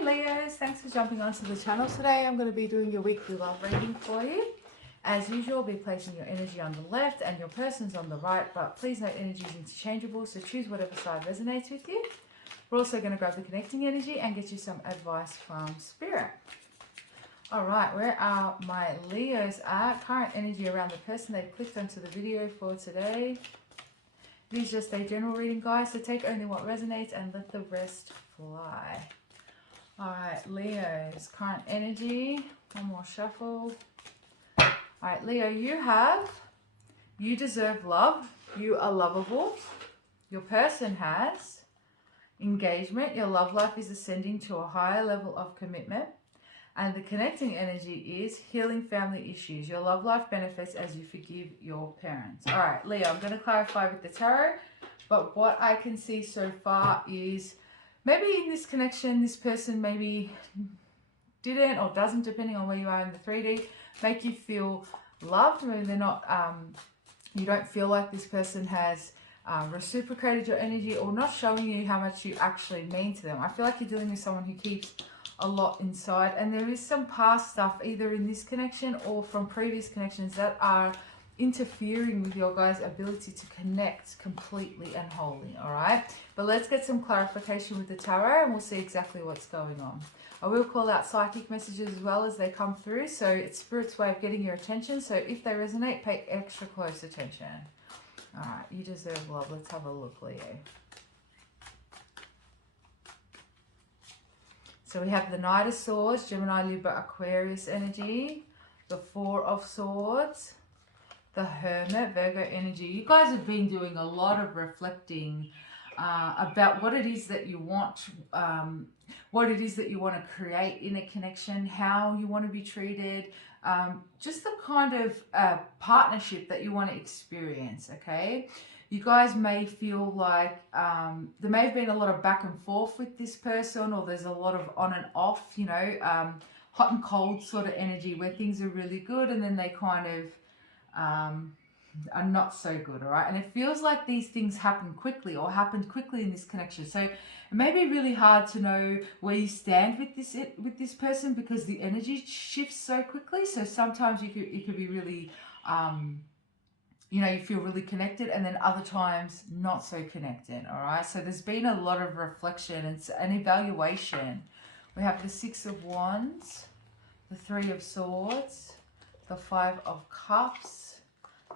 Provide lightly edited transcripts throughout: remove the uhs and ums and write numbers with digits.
Hey Leos, thanks for jumping onto the channel today. I'm going to be doing your weekly love reading for you. As usual, I'll be placing your energy on the left and your person's on the right, but please note energy is interchangeable, so choose whatever side resonates with you. We're also going to grab the connecting energy and get you some advice from Spirit. Alright, where are my Leos at? Current energy around the person they've clicked onto the video for today. It is just a general reading, guys, so take only what resonates and let the rest fly. Alright, Leo's current energy. One more shuffle. Alright, Leo, you deserve love. You are lovable. Your person has engagement. Your love life is ascending to a higher level of commitment. And the connecting energy is healing family issues. Your love life benefits as you forgive your parents. Alright, Leo, I'm going to clarify with the tarot. But what I can see so far is maybe in this connection, this person maybe didn't or doesn't, depending on where you are in the 3D, make you feel loved. Maybe they're not, you don't feel like this person has reciprocated your energy or not showing you how much you actually mean to them. I feel like you're dealing with someone who keeps a lot inside, and there is some past stuff either in this connection or from previous connections that are interfering with your guys' ability to connect completely and wholly. All right, but let's get some clarification with the tarot and we'll see exactly what's going on. I will call out psychic messages as well as they come through, so it's Spirit's way of getting your attention, so if they resonate, pay extra close attention. All right, you deserve love. Let's have a look, Leo. So we have the Knight of Swords, Gemini, Libra, Aquarius energy, the Four of Swords, the Hermit, Virgo energy. You guys have been doing a lot of reflecting about what it is that you want, what it is that you want to create in a connection, how you want to be treated, just the kind of partnership that you want to experience, okay? You guys may feel like there may have been a lot of back and forth with this person, or there's a lot of on and off, you know, hot and cold sort of energy where things are really good and then they kind of are not so good, all right? And it feels like these things happen quickly or happened quickly in this connection. So it may be really hard to know where you stand with this person because the energy shifts so quickly. So sometimes it could be really you know, you feel really connected, and then other times not so connected, all right? So there's been a lot of reflection and an evaluation. We have the Six of Wands, the Three of Swords, the Five of Cups,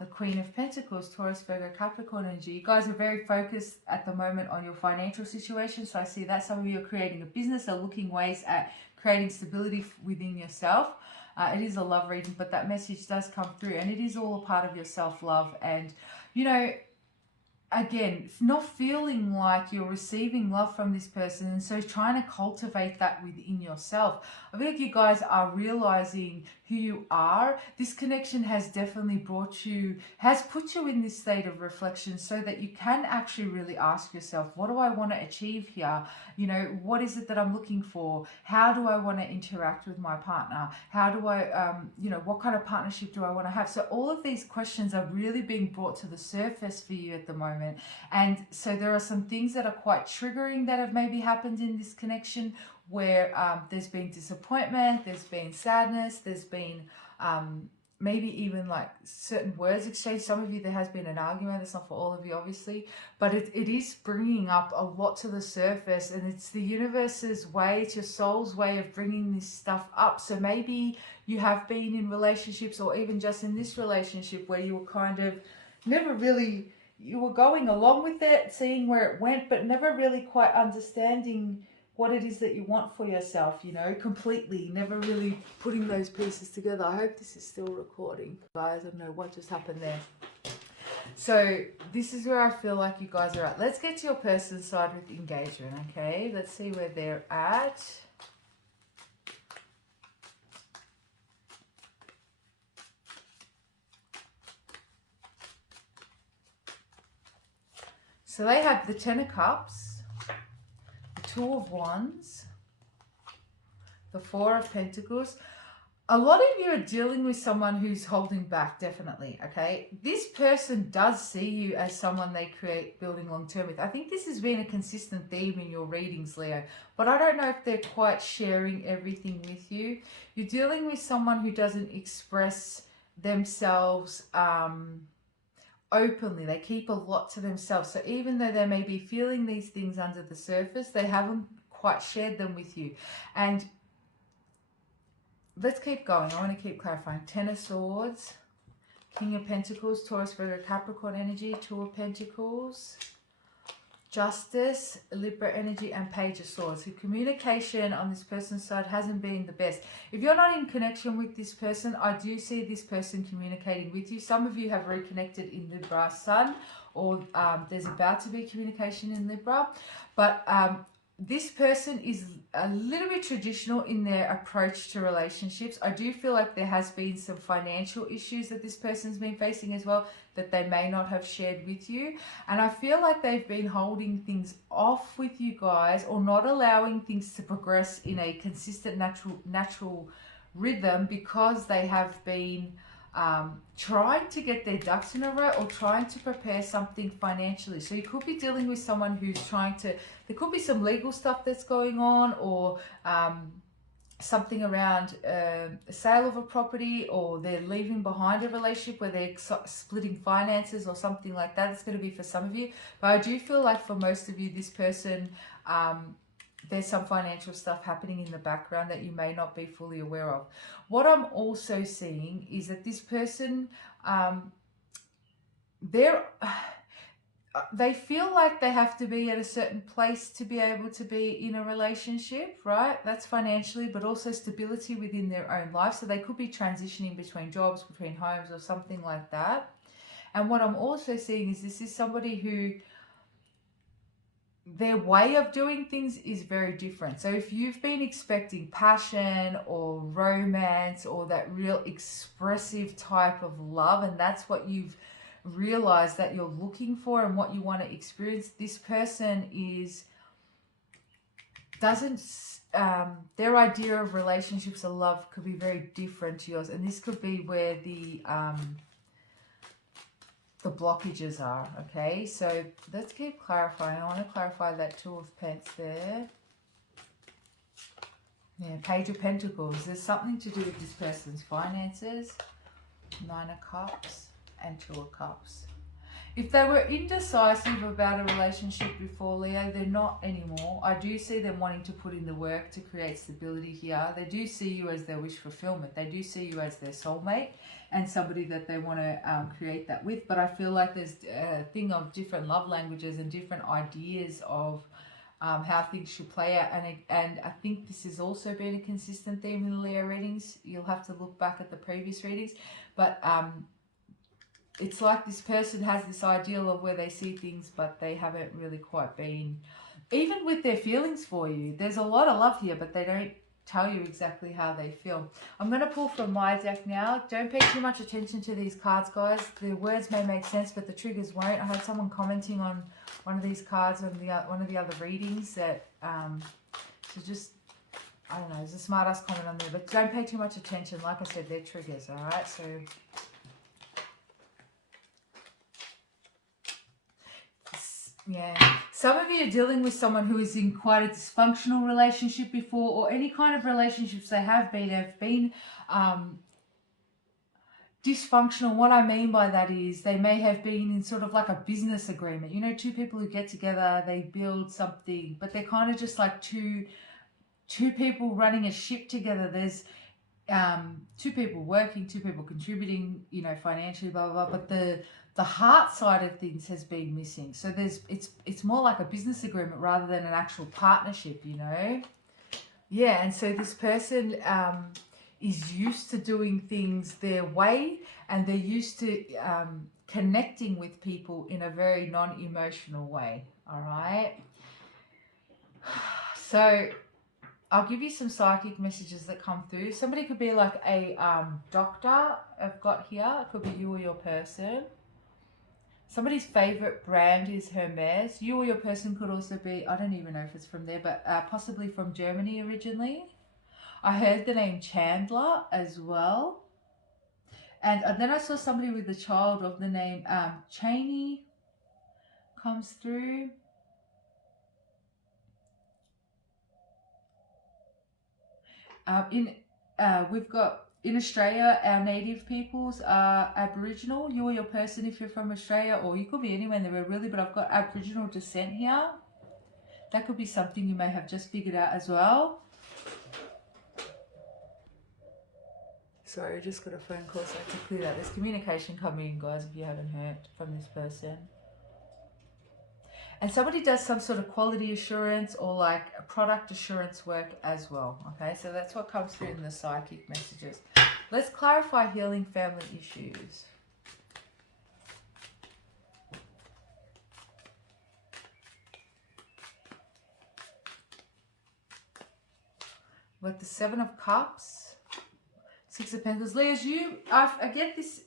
the Queen of Pentacles, Taurus, Virgo, Capricorn energy. You guys are very focused at the moment on your financial situation. So I see that some of you are creating a business, are looking ways at creating stability within yourself. It is a love reading, but that message does come through, and it is all a part of your self-love. And, you know, again, not feeling like you're receiving love from this person, and so trying to cultivate that within yourself. I think you guys are realizing who you are. This connection has definitely put you in this state of reflection so that you can actually really ask yourself, what do I want to achieve here? You know, what is it that I'm looking for? How do I want to interact with my partner? How do I, you know, what kind of partnership do I want to have? So all of these questions are really being brought to the surface for you at the moment. And so there are some things that are quite triggering that have maybe happened in this connection where there's been disappointment, there's been sadness, there's been maybe even like certain words exchanged. Some of you, there has been an argument. It's not for all of you, obviously, but it is bringing up a lot to the surface, and it's the universe's way, it's your soul's way of bringing this stuff up. So maybe you have been in relationships, or even just in this relationship, where you were kind of never really, you were going along with it, seeing where it went, but never really quite understanding what it is that you want for yourself, you know, completely, never really putting those pieces together. I hope this is still recording, guys. I don't know what just happened there. So this is where I feel like you guys are at. Let's get to your person's side with engagement, okay? Let's see where they're at. So they have the Ten of Cups, the Two of Wands, the Four of Pentacles. a lot of you are dealing with someone who's holding back, definitely, okay? This person does see you as someone they create building long term with. I think this has been a consistent theme in your readings, Leo, but I don't know if they're quite sharing everything with you. You're dealing with someone who doesn't express themselves openly. They keep a lot to themselves. So even though they may be feeling these things under the surface, they haven't quite shared them with you. And let's keep going. I want to keep clarifying. Ten of Swords, King of Pentacles, Taurus, Virgo, Capricorn energy, Two of Pentacles, Justice, Libra energy, and Page of Swords. So communication on this person's side hasn't been the best. If you're not in connection with this person, I do see this person communicating with you. Some of you have reconnected in Libra Sun, or there's about to be communication in Libra. But this person is a little bit traditional in their approach to relationships. I do feel like there has been some financial issues that this person's been facing as well that they may not have shared with you. And I feel like they've been holding things off with you guys, or not allowing things to progress in a consistent natural rhythm, because they have been trying to get their ducks in a row, or trying to prepare something financially. So you could be dealing with someone who's trying to, there could be some legal stuff that's going on, or something around a sale of a property, or they're leaving behind a relationship where they're splitting finances or something like that. It's going to be for some of you, but I do feel like for most of you, this person, there's some financial stuff happening in the background that you may not be fully aware of. What I'm also seeing is that this person, they feel like they have to be at a certain place to be able to be in a relationship, right? That's financially, but also stability within their own life. So they could be transitioning between jobs, between homes, or something like that. And what I'm also seeing is this is somebody who, their way of doing things is very different. So if you've been expecting passion or romance or that real expressive type of love, and that's what you've realized that you're looking for and what you want to experience, this person doesn't their idea of relationships or love could be very different to yours, and this could be where the blockages are. Okay, so let's keep clarifying. I want to clarify that Two of Pence there. Yeah, Page of Pentacles. There's something to do with this person's finances. Nine of Cups and Two of Cups. If they were indecisive about a relationship before, Leo, they're not anymore. I do see them wanting to put in the work to create stability here. They do see you as their wish fulfillment. They do see you as their soulmate and somebody that they want to create that with. But I feel like there's a thing of different love languages and different ideas of how things should play out. And I think this has also been a consistent theme in the Leo readings. You'll have to look back at the previous readings. But it's like this person has this ideal of where they see things, but they haven't really quite been, even with their feelings for you. There's a lot of love here, but they don't tell you exactly how they feel. I'm going to pull from my deck now. Don't pay too much attention to these cards, guys. The words may make sense, but the triggers won't. I had someone commenting on one of these cards on one of the other readings that, so just, I don't know, there's a smart ass comment on there, but don't pay too much attention. Like I said, they're triggers, all right? So yeah, some of you are dealing with someone who is in quite a dysfunctional relationship before, or any kind of relationships they have been dysfunctional. What I mean by that is they may have been in sort of like a business agreement. You know, two people who get together, they build something, but they're kind of just like two people running a ship together. There's two people working, two people contributing, you know, financially, blah blah blah, but the heart side of things has been missing. So it's more like a business agreement rather than an actual partnership, you know. Yeah, and so this person is used to doing things their way, and they're used to connecting with people in a very non-emotional way. All right, so I'll give you some psychic messages that come through. Somebody could be like a doctor I've got here. It could be you or your person. Somebody's favorite brand is Hermes. You or your person could also be, I don't even know if it's from there, but possibly from Germany originally. I heard the name Chandler as well. And then I saw somebody with a child of the name Cheney comes through. We've got in Australia, our native peoples are Aboriginal. You or your person, if you're from Australia, or you could be anywhere in the world really, but I've got Aboriginal descent here. That could be something you may have just figured out as well. Sorry, I just got a phone call, so I have to clear that. There's communication coming in, guys, if you haven't heard from this person. And somebody does some sort of quality assurance or like product assurance work as well. Okay, so that's what comes through in the psychic messages. Let's clarify healing family issues. With the Seven of Cups, Six of Pentacles. Leos, I get this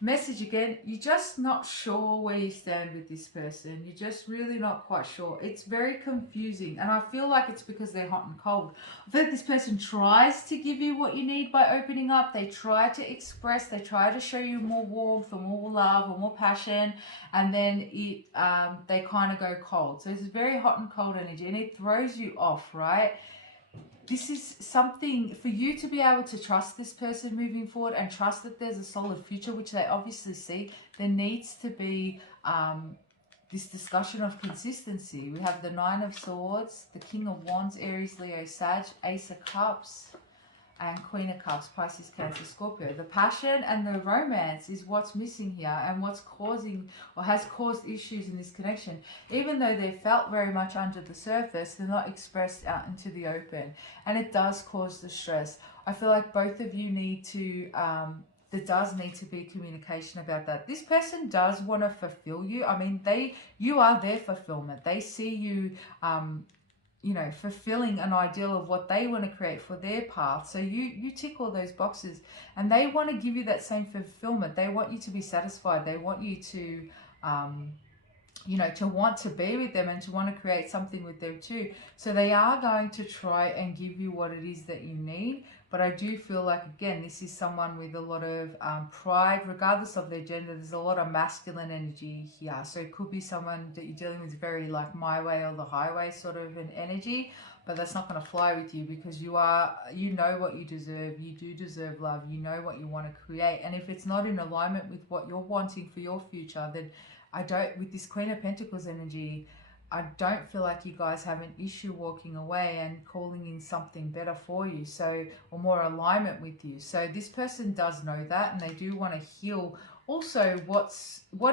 message again. You're just not sure where you stand with this person. You're just really not quite sure. It's very confusing, and I feel like it's because they're hot and cold. I feel like this person tries to give you what you need by opening up. They try to express, they try to show you more warmth or more love or more passion, and then they kind of go cold. So it's very hot and cold energy, and it throws you off, right? This is something for you to be able to trust this person moving forward and trust that there's a solid future, which they obviously see. There needs to be this discussion of consistency. We have the Nine of Swords, the King of Wands, Aries, Leo, Sag, Ace of Cups, and Queen of Cups, Pisces, Cancer, Scorpio. The passion and the romance is what's missing here and what's causing or has caused issues in this connection. Even though they felt very much under the surface, they're not expressed out into the open. And it does cause the stress. I feel like both of you need to, there does need to be communication about that. This person does want to fulfill you. I mean, you are their fulfillment. They see you, you know, fulfilling an ideal of what they want to create for their path. So you tick all those boxes, and they want to give you that same fulfillment. They want you to be satisfied. They want you to, you know, to want to be with them and to want to create something with them too. So they are going to try and give you what it is that you need. But I do feel like, again, this is someone with a lot of pride, regardless of their gender. There's a lot of masculine energy here. So it could be someone that you're dealing with very like my way or the highway sort of an energy. But that's not going to fly with you, because you know what you deserve. You do deserve love. You know what you want to create. And if it's not in alignment with what you're wanting for your future, then with this Queen of Pentacles energy, I don't feel like you guys have an issue walking away and calling in something better for you, so, or more alignment with you. So this person does know that, and they do want to heal. Also, what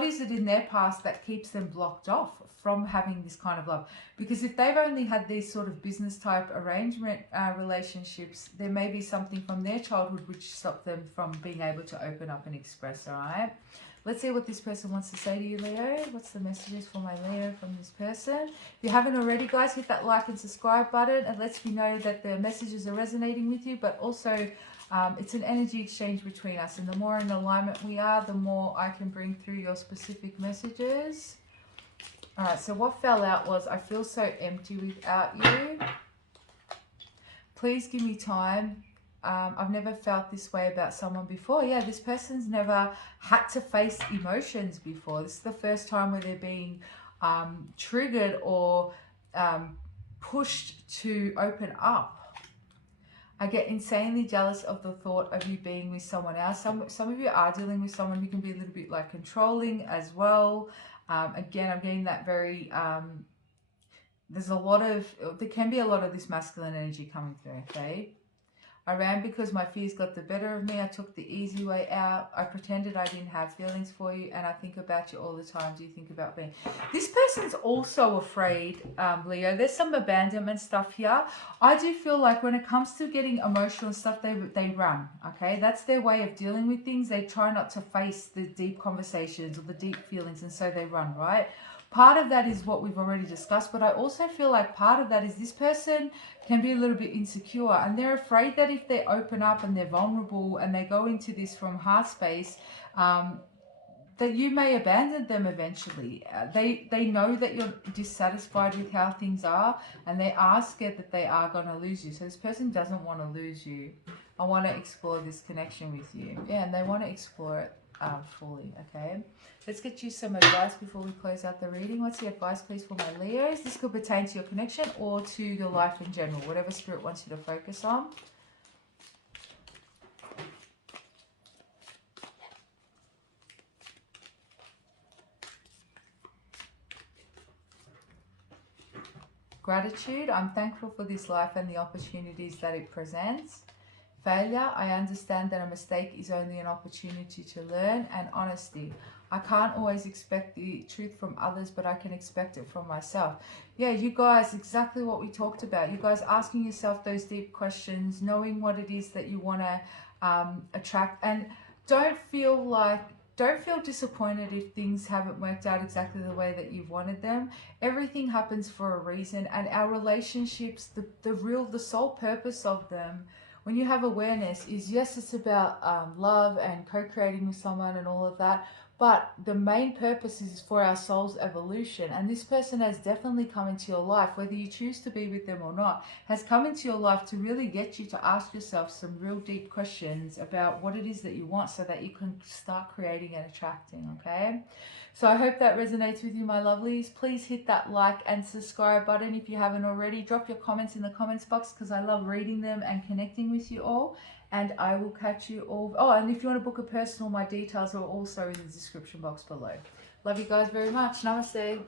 is it in their past that keeps them blocked off from having this kind of love? Because if they've only had these sort of business type arrangement relationships, there may be something from their childhood which stopped them from being able to open up and express, all right? Let's see what this person wants to say to you, Leo. What's the messages for my Leo from this person? If you haven't already, guys, hit that like and subscribe button. It lets me know that the messages are resonating with you, but also it's an energy exchange between us. And the more in alignment we are, the more I can bring through your specific messages. All right, so what fell out was, I feel so empty without you. Please give me time. I've never felt this way about someone before. Yeah, this person's never had to face emotions before. This is the first time where they're being triggered or pushed to open up. I get insanely jealous of the thought of you being with someone else. Some of you are dealing with someone who can be a little bit like controlling as well. Again, I'm getting that very... there can be a lot of this masculine energy coming through, okay? I ran because my fears got the better of me. I took the easy way out. I pretended I didn't have feelings for you, and I think about you all the time. Do you think about me? This person's also afraid, Leo. There's some abandonment stuff here. I do feel like when it comes to getting emotional and stuff, they run, okay? That's their way of dealing with things. They try not to face the deep conversations or the deep feelings, and so they run, right? Part of that is what we've already discussed, but I also feel like part of that is this person can be a little bit insecure, and they're afraid that if they open up and they're vulnerable and they go into this from heart space, that you may abandon them eventually. They know that you're dissatisfied with how things are, and they are scared that they are going to lose you. So this person doesn't want to lose you. I want to explore this connection with you. Yeah, and they want to explore it fully, okay? Let's get you some advice before we close out the reading. What's the advice, please, for my Leos? This could pertain to your connection or to your life in general, whatever Spirit wants you to focus on. Gratitude, I'm thankful for this life and the opportunities that it presents. Failure, I understand that a mistake is only an opportunity to learn. And honesty, I can't always expect the truth from others, but I can expect it from myself. Yeah, you guys, exactly what we talked about. You guys asking yourself those deep questions, knowing what it is that you want to attract, and don't feel disappointed if things haven't worked out exactly the way that you've wanted them. Everything happens for a reason, and our relationships, the sole purpose of them, when you have awareness, is yes, it's about love and co-creating with someone and all of that, but the main purpose is for our soul's evolution. And this person has definitely come into your life, whether you choose to be with them or not, has come into your life to really get you to ask yourself some real deep questions about what it is that you want, so that you can start creating and attracting, okay? So I hope that resonates with you, my lovelies. Please hit that like and subscribe button if you haven't already. Drop your comments in the comments box, because I love reading them and connecting with you all. And I will catch you all. Oh, and if you want to book a personal, my details are also in the description box below. Love you guys very much. Namaste.